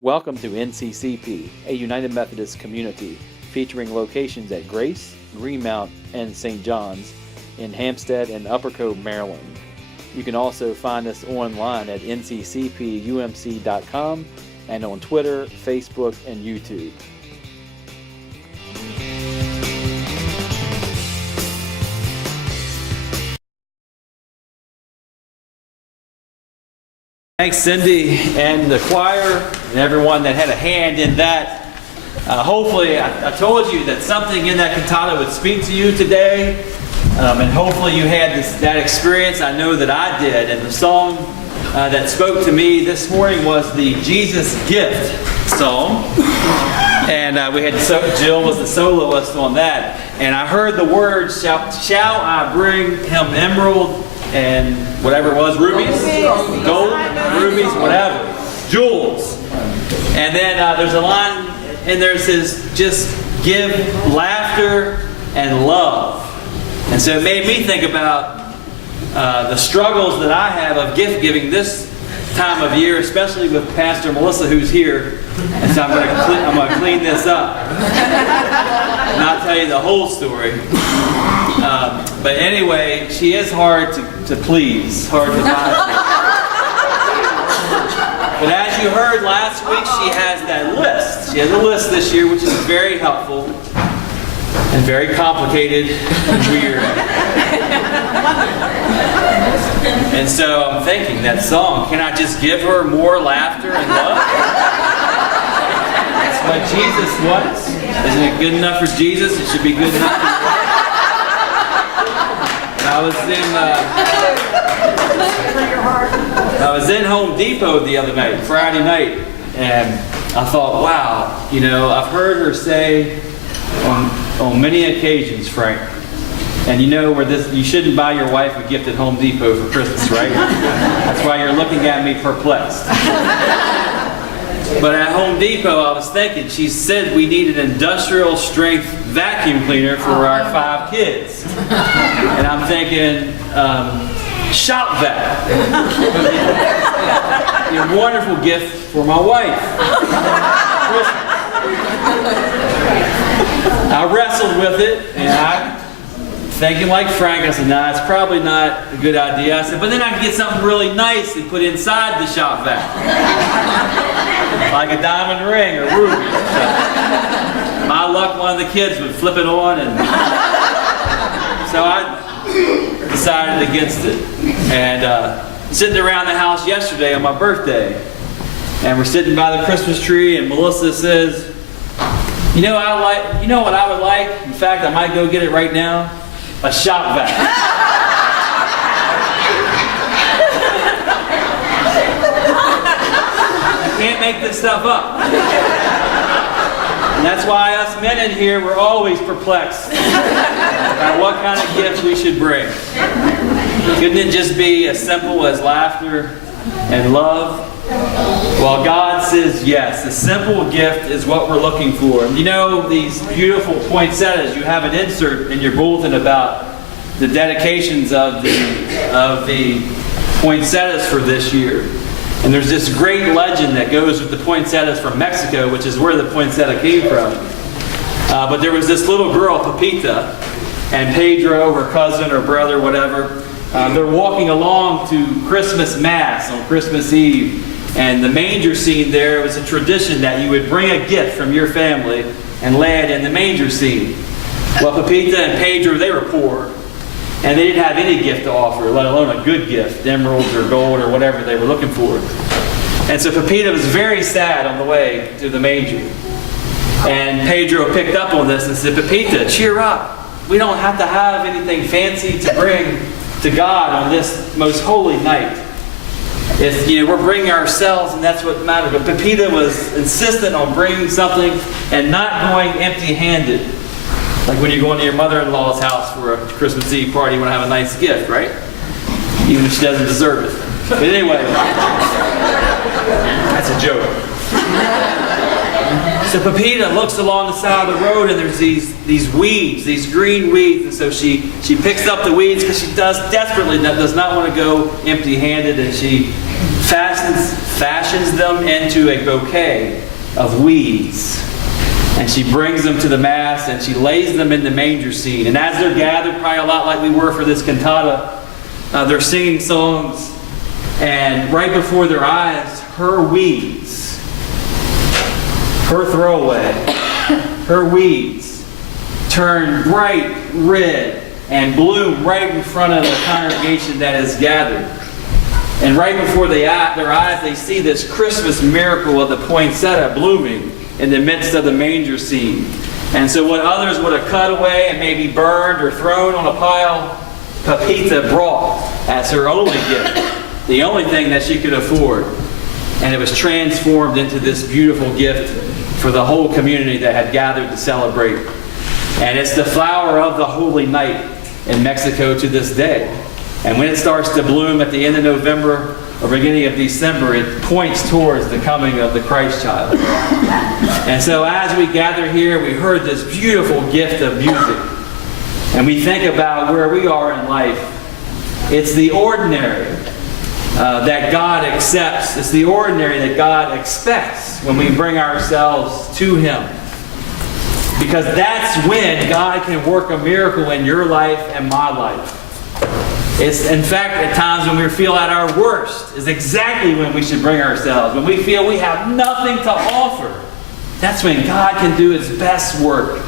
Welcome to NCCP, a United Methodist community featuring locations at Grace, Greenmount, and St. John's in Hampstead and Upper Cove, Maryland. You can also find us online at nccpumc.com and on Twitter, Facebook, and YouTube. Thanks, Cindy and the choir and everyone that had a hand in that. Hopefully, I told you that something in that cantata would speak to you today, and hopefully you had that experience. I know that I did, and the song that spoke to me this morning was the Jesus Gift song, and we had Jill was the soloist on that, and I heard the words, shall I bring him emerald and whatever it was, rubies, gold, rubies, whatever, jewels. And then there's a line, and there says, just give laughter and love. And so it made me think about the struggles that I have of gift giving this time of year, especially with Pastor Melissa, who's here. And so I'm going to clean this up and not tell you the whole story. But anyway, she is hard to please, hard to buy. But as you heard last week, she has that list. She has a list this year, which is very helpful and very complicated and weird. And so I'm thinking, that song, can I just give her more laughter and love? That's what Jesus wants. Isn't it good enough for Jesus? It should be good enough for you. I was in Home Depot the other night, Friday night, and I thought, wow, I've heard her say on many occasions, Frank, and you shouldn't buy your wife a gift at Home Depot for Christmas, right? That's why you're looking at me perplexed. But at Home Depot, I was thinking, she said we need an industrial strength vacuum cleaner for our 5 kids. And I'm thinking, shop vac. A wonderful gift for my wife. I wrestled with it, and I'm thinking like Frank, I said, nah, it's probably not a good idea. I said, but then I can get something really nice and put inside the shop vac. Like a diamond ring or ruby. So, my luck, one of the kids would flip it on, and so I decided against it. And sitting around the house yesterday on my birthday, and we're sitting by the Christmas tree, and Melissa says, you know what I would like? In fact, I might go get it right now. A shop vac. Can't make this stuff up. And that's why us men in here, we're always perplexed about what kind of gift we should bring. Couldn't it just be as simple as laughter and love? Well, God says yes. The simple gift is what we're looking for. These beautiful poinsettias, you have an insert in your bulletin about the dedications of the poinsettias for this year. And there's this great legend that goes with the poinsettias from Mexico, which is where the poinsettia came from. But there was this little girl, Pepita, and Pedro, her cousin or brother, whatever. They're walking along to Christmas Mass on Christmas Eve. And the manger scene there was a tradition that you would bring a gift from your family and lay it in the manger scene. Well, Pepita and Pedro, they were poor. And they didn't have any gift to offer, let alone a good gift, emeralds or gold or whatever they were looking for. And so Pepita was very sad on the way to the manger. And Pedro picked up on this and said, Pepita, cheer up. We don't have to have anything fancy to bring to God on this most holy night. We're bringing ourselves, and that's what matters. But Pepita was insistent on bringing something and not going empty-handed. Like when you're going to your mother-in-law's house for a Christmas Eve party, you want to have a nice gift, right? Even if she doesn't deserve it. But anyway, that's a joke. So Pepita looks along the side of the road, and there's these weeds, these green weeds, and so she picks up the weeds because she desperately does not want to go empty-handed, and she fastens fashions them into a bouquet of weeds. And she brings them to the Mass, and she lays them in the manger scene. And as they're gathered, probably a lot like we were for this cantata, they're singing songs. And right before their eyes, her weeds, her throwaway, her weeds turn bright red and bloom right in front of the congregation that is gathered. And right before their eyes, they see this Christmas miracle of the poinsettia blooming in the midst of the manger scene. And so what others would have cut away and maybe burned or thrown on a pile, Pepita brought as her only gift, the only thing that she could afford. And it was transformed into this beautiful gift for the whole community that had gathered to celebrate. And it's the flower of the Holy Night in Mexico to this day. And when it starts to bloom at the end of November or beginning of December, it points towards the coming of the Christ child. And so as we gather here, we heard this beautiful gift of music. And we think about where we are in life. It's the ordinary that God accepts. It's the ordinary that God expects when we bring ourselves to Him. Because that's when God can work a miracle in your life and my life. It's, in fact, at times when we feel at our worst is exactly when we should bring ourselves. When we feel we have nothing to offer, that's when God can do His best work.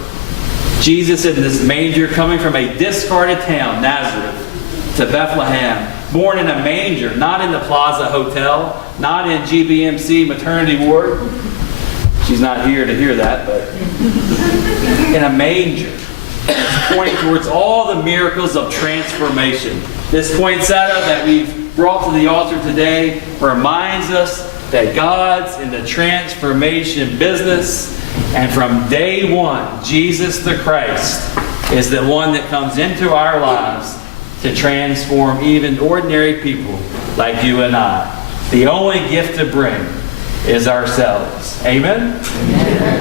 Jesus in this manger, coming from a discarded town, Nazareth, to Bethlehem, born in a manger, not in the Plaza Hotel, not in GBMC maternity ward. She's not here to hear that, but in a manger. Pointing towards all the miracles of transformation. This poinsettia that we've brought to the altar today reminds us that God's in the transformation business, and from day one, Jesus the Christ is the one that comes into our lives to transform even ordinary people like you and I. The only gift to bring is ourselves. Amen? Amen.